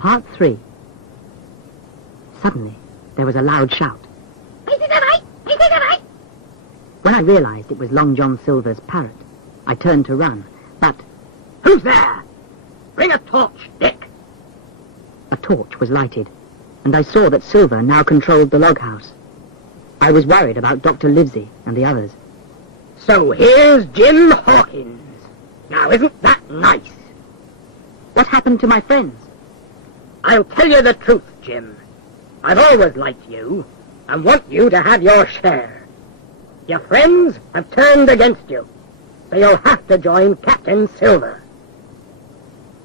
Part 3. Suddenly, there was a loud shout. When I realized it was Long John Silver's parrot, I turned to run, but... Who's there? Bring a torch, Dick. A torch was lighted, and I saw that Silver now controlled the log house. I was worried about Dr. Livesey and the others. So here's Jim Hawkins. Now, isn't that nice? What happened to my friends? I'll tell you the truth, Jim. I've always liked you, and want you to have your share. Your friends have turned against you, so you'll have to join Captain Silver.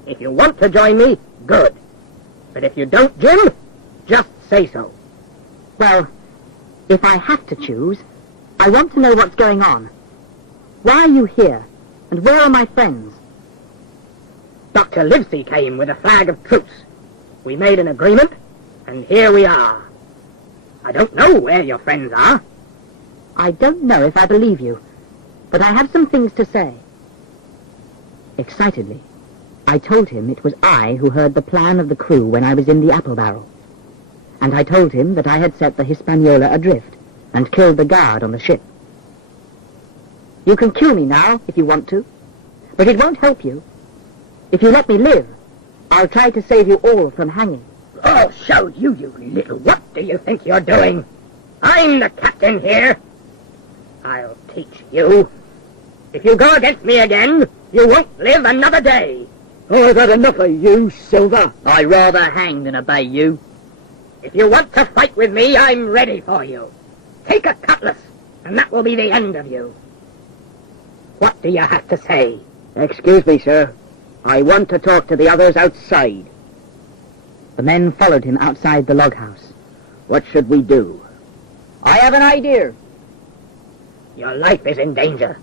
If you want to join me, good. But if you don't, Jim, just say so. Well, if I have to choose, I want to know what's going on. Why are you here, and where are my friends? Dr. Livesey came with a flag of truce. We made an agreement, and here we are. I don't know where your friends are. I don't know if I believe you, but I have some things to say. Excitedly, I told him it was I who heard the plan of the crew when I was in the apple barrel. And I told him that I had set the Hispaniola adrift and killed the guard on the ship. You can kill me now if you want to, but it won't help you. If you let me live, I'll try to save you all from hanging. I'll show you, you little... What do you think you're doing? I'm the captain here. I'll teach you. If you go against me again, you won't live another day. I've had enough of you, Silver. I'd rather hang than obey you. If you want to fight with me, I'm ready for you. Take a cutlass, and that will be the end of you. What do you have to say? Excuse me, sir. I want to talk to the others outside. The men followed him outside the log house. What should we do? I have an idea. Your life is in danger,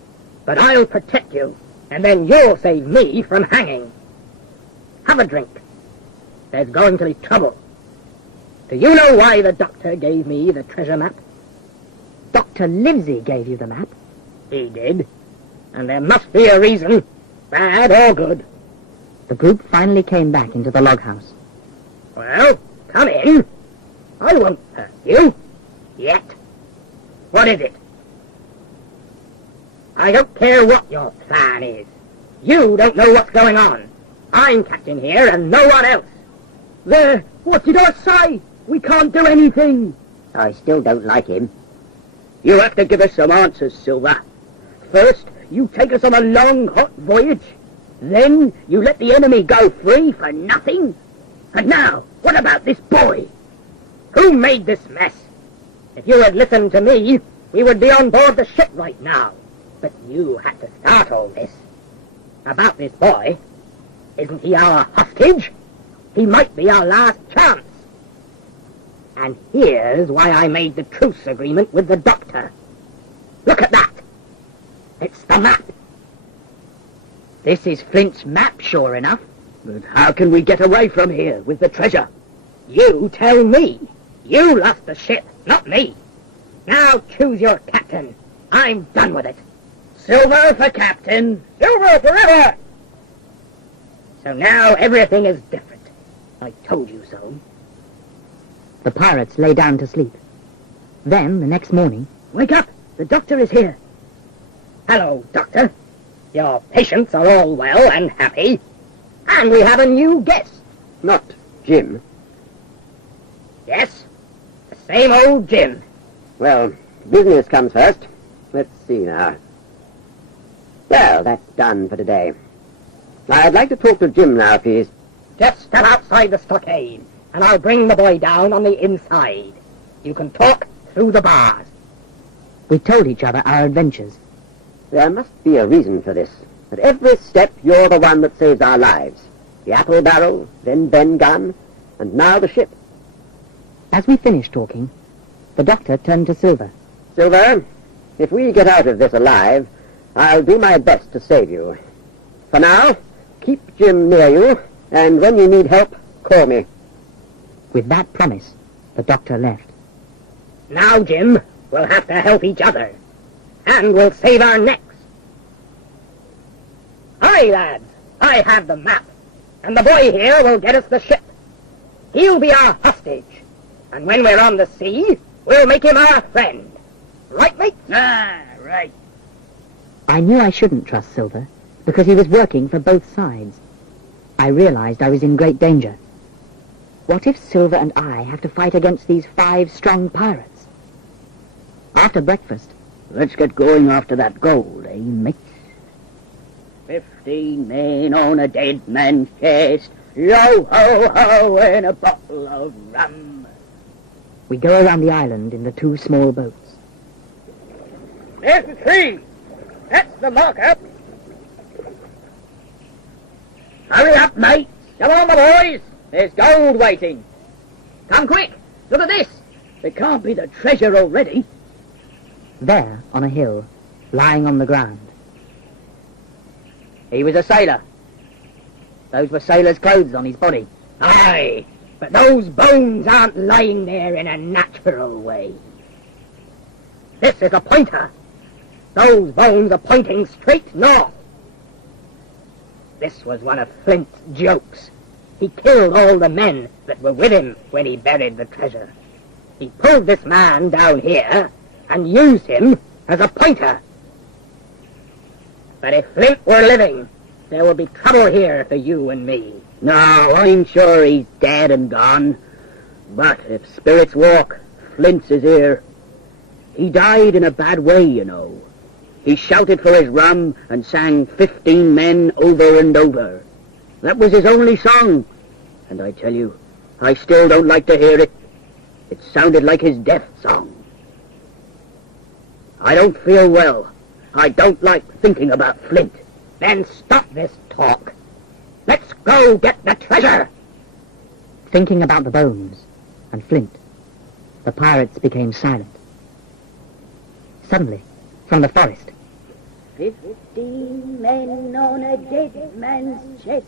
but I'll protect you, and then you'll save me from hanging. Have a drink. There's going to be trouble. Do you know why the doctor gave me the treasure map? Dr. Livesey gave you the map? He did, and there must be a reason, bad or good. The group finally came back into the log house. Well, come in. I won't hurt you. Yet. What is it? I don't care what your plan is. You don't know what's going on. I'm captain here and no one else. There, what did I say? We can't do anything. I still don't like him. You have to give us some answers, Silver. First, you take us on a long, hot voyage. Then, you let the enemy go free for nothing. And now, what about this boy? Who made this mess? If you had listened to me, we would be on board the ship right now. But you had to start all this. About this boy, isn't he our hostage? He might be our last chance. And here's why I made the truce agreement with the doctor. Look at that. It's the map. This is Flint's map, sure enough. But how can we get away from here with the treasure? You tell me. You lost the ship, not me. Now choose your captain. I'm done with it. Silver for captain. Silver forever! So now everything is different. I told you so. The pirates lay down to sleep. Then, the next morning... Wake up! The doctor is here. Hello, doctor. Your patients are all well and happy. And we have a new guest. Not Jim. Yes, the same old Jim. Well, business comes first. Let's see now. Well, that's done for today. I'd like to talk to Jim now, please. Just step outside the stockade, and I'll bring the boy down on the inside. You can talk through the bars. We told each other our adventures. There must be a reason for this. At every step, you're the one that saves our lives. The apple barrel, then Ben Gunn, and now the ship. As we finished talking, the doctor turned to Silver. Silver, if we get out of this alive, I'll do my best to save you. For now, keep Jim near you, and when you need help, call me. With that promise, the doctor left. Now, Jim, we'll have to help each other. And we'll save our necks. Hurry, lads. I have the map. And the boy here will get us the ship. He'll be our hostage. And when we're on the sea, we'll make him our friend. Right, mate? Ah, right. I knew I shouldn't trust Silver, because he was working for both sides. I realized I was in great danger. What if Silver and I have to fight against these 5 strong pirates? After breakfast, Let's get going after that gold, eh, mate? 15 men on a dead man's chest. Yo-ho-ho, and a bottle of rum. we go around the island in the 2 small boats. There's the tree. That's the marker. Hurry up, mate. Come on, my boys. There's gold waiting. Come quick. Look at this. It can't be the treasure already. There, on a hill, lying on the ground. He was a sailor. Those were sailor's clothes on his body. Aye, but those bones aren't lying there in a natural way. This is a pointer. Those bones are pointing straight north. This was one of Flint's jokes. He killed all the men that were with him when he buried the treasure. He pulled this man down here and used him as a pointer. But if Flint were living, there would be trouble here for you and me. No, I'm sure he's dead and gone. But if spirits walk, Flint's is here. He died in a bad way, you know. He shouted for his rum and sang 15 men over and over. That was his only song. And I tell you, I still don't like to hear it. It sounded like his death song. I don't feel well. I don't like thinking about Flint. Then stop this talk. Let's go get the treasure. Thinking about the bones and Flint, the pirates became silent. Suddenly, from the forest, 15 men on a dead man's chest.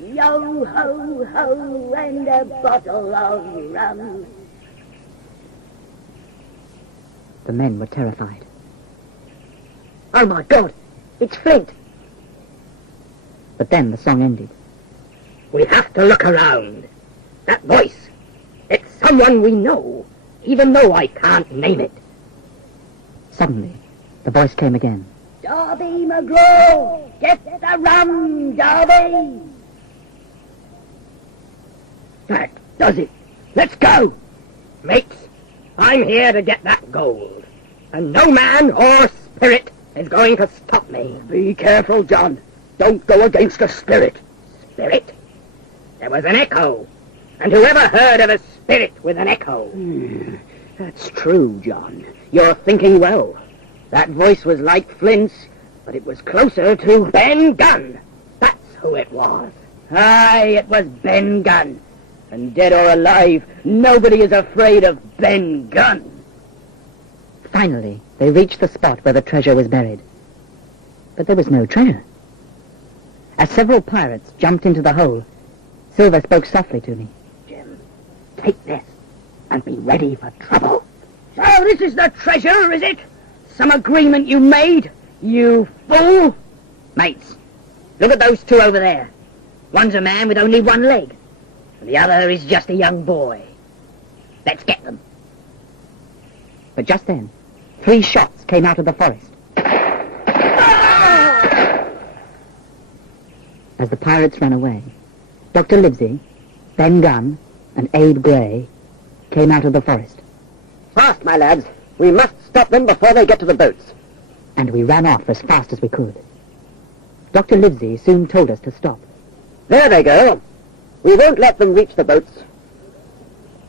Yo-ho-ho, and a bottle of rum. the men were terrified. Oh my God, it's Flint. But then the song ended. We have to look around. That voice, it's someone we know, even though I can't name it. Suddenly, the voice came again. Darby McGraw, get the rum, Darby. That does it. Let's go. Mates, I'm here to get that gold. And no man or spirit is going to stop me. Be careful, John. Don't go against the spirit. Spirit? There was an echo. And whoever heard of a spirit with an echo? That's true, John. You're thinking well. That voice was like Flint's, but it was closer to... Ben Gunn. That's who it was. Aye, it was Ben Gunn. And dead or alive, nobody is afraid of Ben Gunn. Finally, they reached the spot where the treasure was buried. But there was no treasure. As several pirates jumped into the hole, Silver spoke softly to me. Jim, take this and be ready for trouble. So this is the treasure, is it? Some agreement you made, you fool? Mates, look at those two over there. One's a man with only one leg, and the other is just a young boy. Let's get them. But just then, 3 shots came out of the forest. As the pirates ran away, Dr. Livesey, Ben Gunn, and Abe Gray came out of the forest. Fast, my lads. We must stop them before they get to the boats. And we ran off as fast as we could. Dr. Livesey soon told us to stop. There they go. We won't let them reach the boats.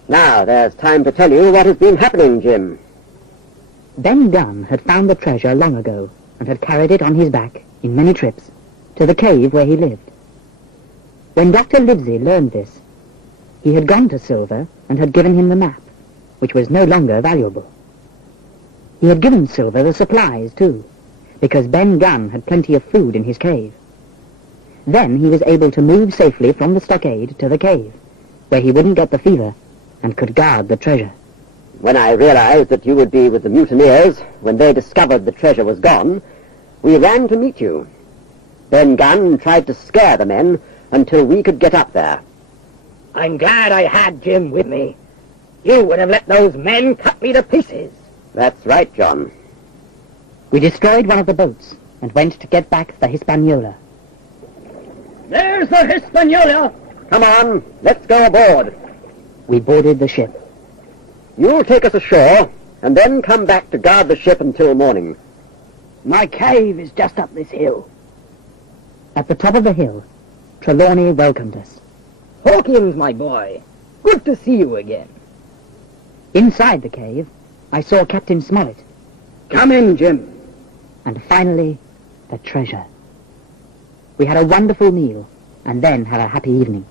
Now, there's time to tell you what has been happening, Jim. Ben Gunn had found the treasure long ago and had carried it on his back, in many trips, to the cave where he lived. When Dr. Livesey learned this, he had gone to Silver and had given him the map, which was no longer valuable. He had given Silver the supplies, too, because Ben Gunn had plenty of food in his cave. Then he was able to move safely from the stockade to the cave, where he wouldn't get the fever and could guard the treasure. When I realized that you would be with the mutineers when they discovered the treasure was gone, we ran to meet you. Ben Gunn tried to scare the men until we could get up there. I'm glad I had Jim with me. You would have let those men cut me to pieces. That's right, John. We destroyed one of the boats and went to get back the Hispaniola. There's the Hispaniola. Come on, let's go aboard. We boarded the ship. You'll take us ashore, and then come back to guard the ship until morning. My cave is just up this hill. At the top of the hill, Trelawney welcomed us. Hawkins, my boy. Good to see you again. Inside the cave, I saw Captain Smollett, Come in, Jim. and finally, the treasure. We had a wonderful meal, and then had a happy evening.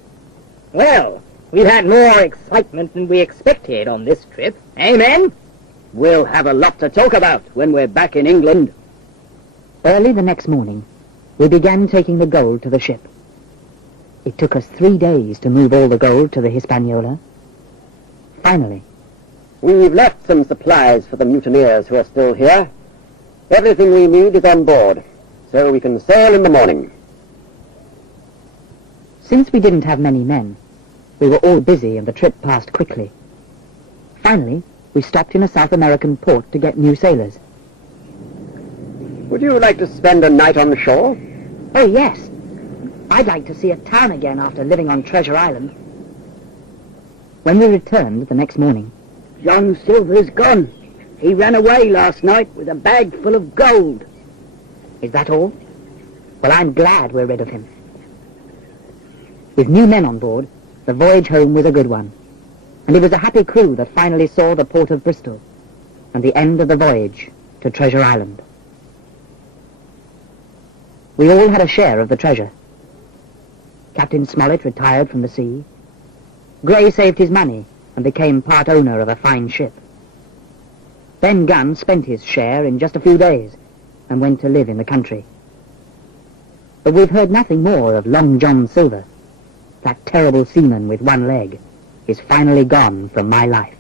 Well, we've had more excitement than we expected on this trip. Amen? We'll have a lot to talk about when we're back in England. Early the next morning, we began taking the gold to the ship. It took us 3 days to move all the gold to the Hispaniola. Finally, We've left some supplies for the mutineers who are still here. Everything we need is on board, so we can sail in the morning. since we didn't have many men, we were all busy and the trip passed quickly. Finally, we stopped in a South American port to get new sailors. Would you like to spend a night on the shore? Oh, yes. I'd like to see a town again after living on Treasure Island. When we returned the next morning, John Silver's gone. He ran away last night with a bag full of gold. is that all? Well, I'm glad we're rid of him. With new men on board, the voyage home was a good one. And it was a happy crew that finally saw the port of Bristol and the end of the voyage to Treasure Island. We all had a share of the treasure. Captain Smollett retired from the sea. Gray saved his money and became part owner of a fine ship. Ben Gunn spent his share in just a few days and went to live in the country. But we've heard nothing more of Long John Silver. That terrible seaman with one leg is finally gone from my life.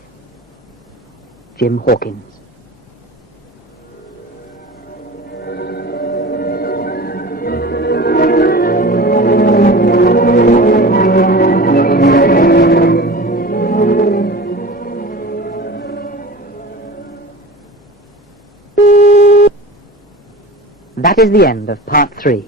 Jim Hawkins. That is the end of part 3.